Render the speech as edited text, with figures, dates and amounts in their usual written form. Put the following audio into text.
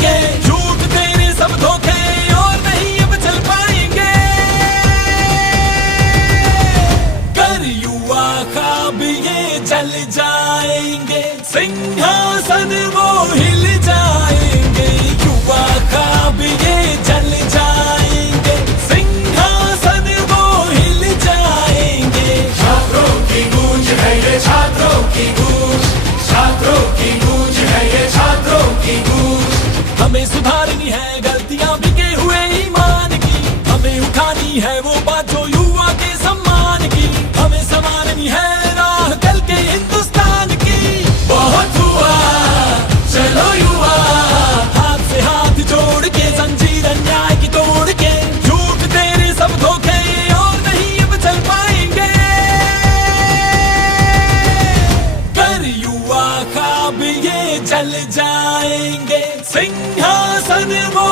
के, झूठ तेरे सब धोखे और नहीं अब चल पाएंगे। कर युवा ख्वाब ये जल जाएंगे, सिंहासन वो हिल जाएंगे। युवा ख्वाब ये जल जाएंगे, सिंहासन वो हिल जाएंगे। छात्रों की गूंज है ये, छात्रों की गूंज, छात्रों की गूंज है ये, छात्रों की गूंज। हमें सुधारनी है गलतियां बिके हुए ईमान की, हमें उठानी है वो बात जो युवा के सम्मान की। हमें संवारनी है राह कल के हिंदुस्तान की। बहुत हुआ चलो युवा, हाथ से हाथ जोड़ के, जंजीर अन्याय की तोड़ के, झूठ तेरे सब धोखे और नहीं अब चल पाएंगे। कर युवा ख्वाब ये जल जाएंगे, सिंहासन वो